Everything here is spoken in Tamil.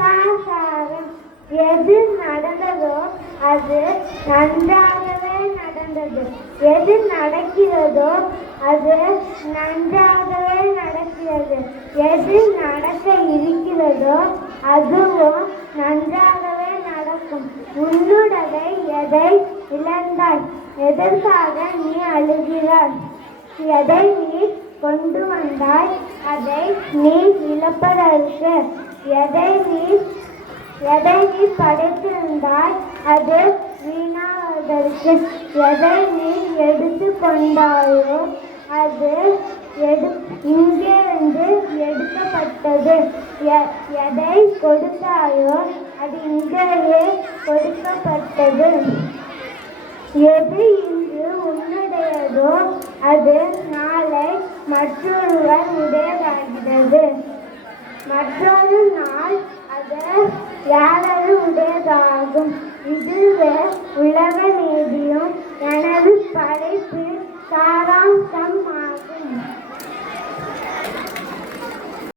சாரம். எது நடந்ததோ அது நன்றாகவே நடந்தது. எது நடக்கிறதோ அது நன்றாகவே நடக்கிறது. எது நடக்க இருக்கிறதோ அதுவும் நன்றாகவே நடக்கும். உன்னுடைய எதை இழந்தாய்? எதற்காக நீ அழுகிறாய்? எதை நீ கொண்டு வந்தாய்? அதை நீ இழப்பதற்கு. எதை நீ படைத்திருந்தாய்? அது வீணாவதற்கு. எதை நீ எடுத்து கொண்டாயோ அது இங்கிருந்து எடுக்கப்பட்டது. எதை கொடுத்தாயோ அது இங்கேயே கொடுக்கப்பட்டது. எது இன்று உன்னுடையதோ அது நாளை மற்றொருவர் உடையதாகிறது. மற்றொரு நாள் அது யாரது உடையதாகும். இதுவே உலக நீதியும்